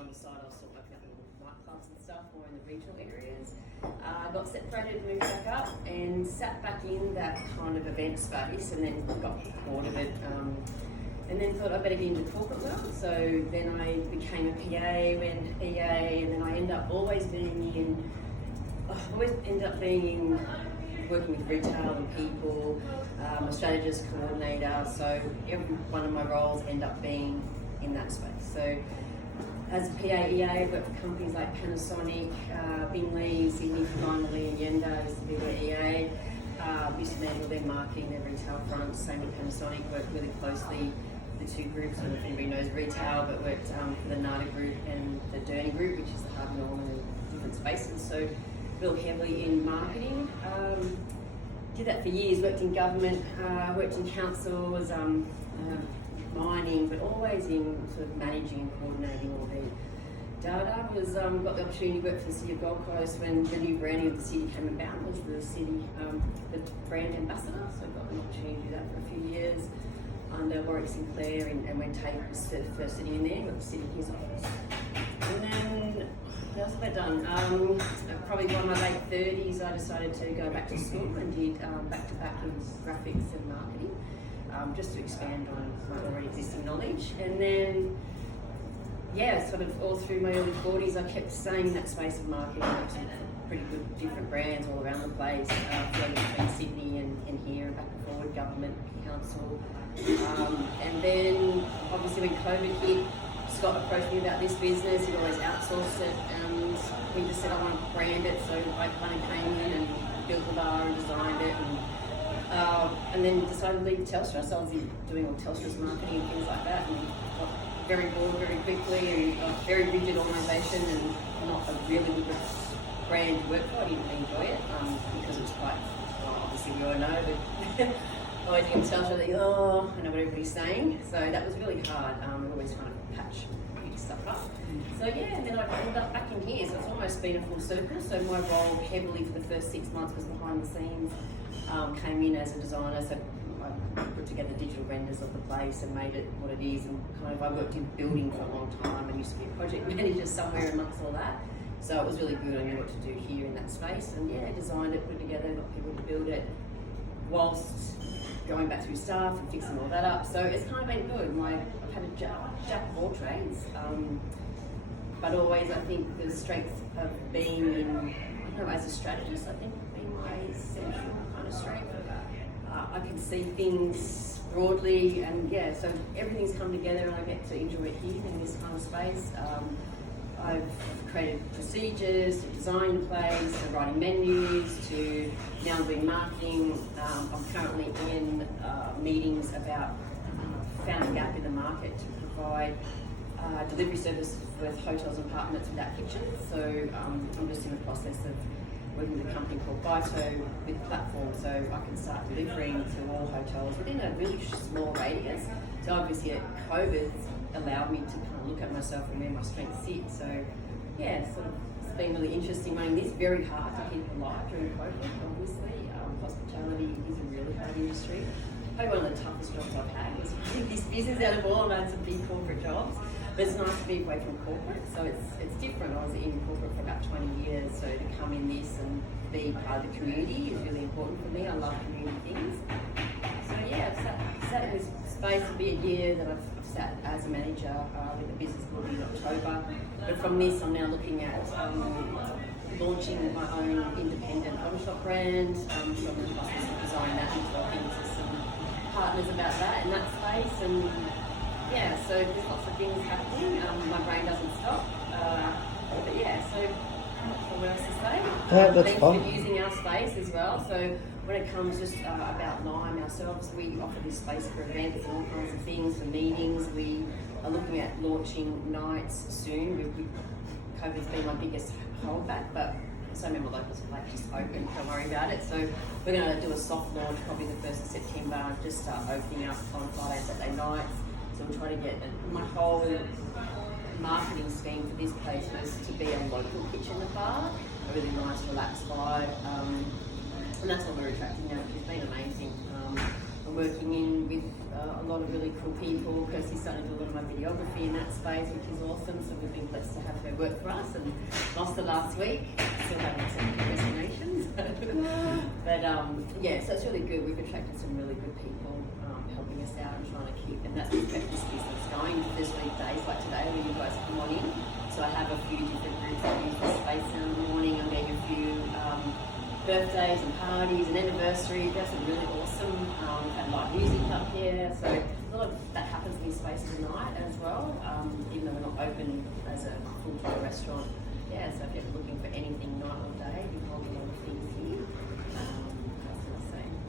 on the side I was sort of opening up little nightclubs and stuff more in the regional areas. Got separated, moved back up and sat back in that kind of event space and then got bored of it. And then thought I better get into the corporate world. So then I became a PA, went EA, and then I ended up always end up being working with retail and people, a strategist, coordinator. So every one of my roles end up being in that space. So as a PA, EA, I've worked for companies like Panasonic, Bingley, Sydney, finally, and Yenda, used to be their EA. Used to manage their marketing, their retail front, same with Panasonic, worked really closely the two groups. I don't know if anybody knows retail, but worked for the Nada group and the Derny group, which is the Harvey Norman and different spaces. So real heavily in marketing. Did that for years, worked in government, worked in councils, mining, but always in sort of managing and coordinating all the data. Got the opportunity to work for the City of Gold Coast when the new branding of the city came about, was the city, the brand ambassador. So I got an opportunity to do that for a few years under Warwick Sinclair, and when Tate was first sitting in there, got to sit in his office. And then, what else have I done? Probably by my late 30s, I decided to go back to school and did back-to-back in graphics and marketing, just to expand on my already existing knowledge. And then, yeah, sort of all through my early 40s, I kept staying in that space of marketing. I worked with pretty good different brands all around the place, floating between Sydney and here, and back and forward, government, council. And then, obviously, when COVID hit, Scott approached me about this business. He'd always outsourced it, and we just said I want to brand it. So I kind of came in and built the bar and designed it, and then decided to leave Telstra. So I was doing all Telstra's marketing and things like that, and got very bored very quickly, and got a very rigid organisation and not a really good brand to work for. I didn't enjoy it because it was quite, well, obviously we all know, but I didn't Telstra, I know what everybody's saying. So that was really hard. We always trying to patch stuff up. So yeah, and then I ended up back in here. So it's almost been a full circle. So my role heavily for the first 6 months was behind the scenes. Came in as a designer, so I put together digital renders of the place and made it what it is. And kind of I worked in building for a long time and used to be a project manager somewhere amongst all that. So it was really good. I knew what to do here in that space. And yeah, designed it, put it together, got people to build it, whilst going back through stuff and fixing all that up. So it's kind of been good. I've had a jack of all trades, but always I think the strength of being in, as a strategist, I think being my essential kind of strength. I can see things broadly, and yeah, so everything's come together and I get to enjoy it here in this kind of space. I've created procedures to design the place, to writing menus, to now doing marketing. I'm currently in meetings about found a gap in the market to provide delivery services with hotels and apartments without kitchens. So I'm just in the process of working with a company called Bito with a platform, so I can start delivering to all hotels within a really small radius. So obviously COVID allowed me to kind of look at myself and where my strengths sit. So yeah, sort of it's been really interesting running this. Very hard to keep alive during COVID, obviously. Hospitality is a really hard industry. Probably one of the toughest jobs I've had was this business out of all. I've had some big corporate jobs, but it's nice to be away from corporate. So it's different. I was in corporate for about 20 years, so to come in this and be part of the community is really important for me. I love community things. So yeah, I've sat in this space. It'll be a year that I've sat as a manager with the business will be in October. But from this, I'm now looking at launching my own independent bottle shop brand. So I'm in the process of designing that and talking to some partners about that in that space. And yeah, so there's lots of things happening. My brain doesn't stop. But yeah, so I'm not sure what else to say. That's fun. Thanks for using our space as well. So when it comes just about Lime ourselves, we offer this space for events and all kinds of things, for meetings. We are looking at launching nights soon. COVID's been my biggest holdback, but so many locals are like, just open, don't worry about it. So we're going to do a soft launch probably the 1st of September, just start opening up on Friday, Saturday nights. So we'll try to get my whole marketing scheme for this place was to be a local kitchen and bar, a really nice relaxed vibe. And that's what we're attracting now, which has been amazing. A I'm working in with a lot of really cool people. Kirsty's starting to do a lot of my videography in that space, which is awesome. So we've been blessed to have her work for us, and lost her last week. Still haven't accepted the resignations. But yeah, so it's really good. We've attracted some really good people helping us out and trying to keep, and that's kept this business going. There's weekdays like today where you guys come on in. So I have a few different groups that use the space now in the morning. I'm getting a few birthdays and parties and anniversaries. That's really awesome. We've had live music up here, so a lot of that happens in this space at night as well, even though we're not open as a full-time restaurant. Yeah, so if you're looking for anything night or day, you can hold a lot of things here.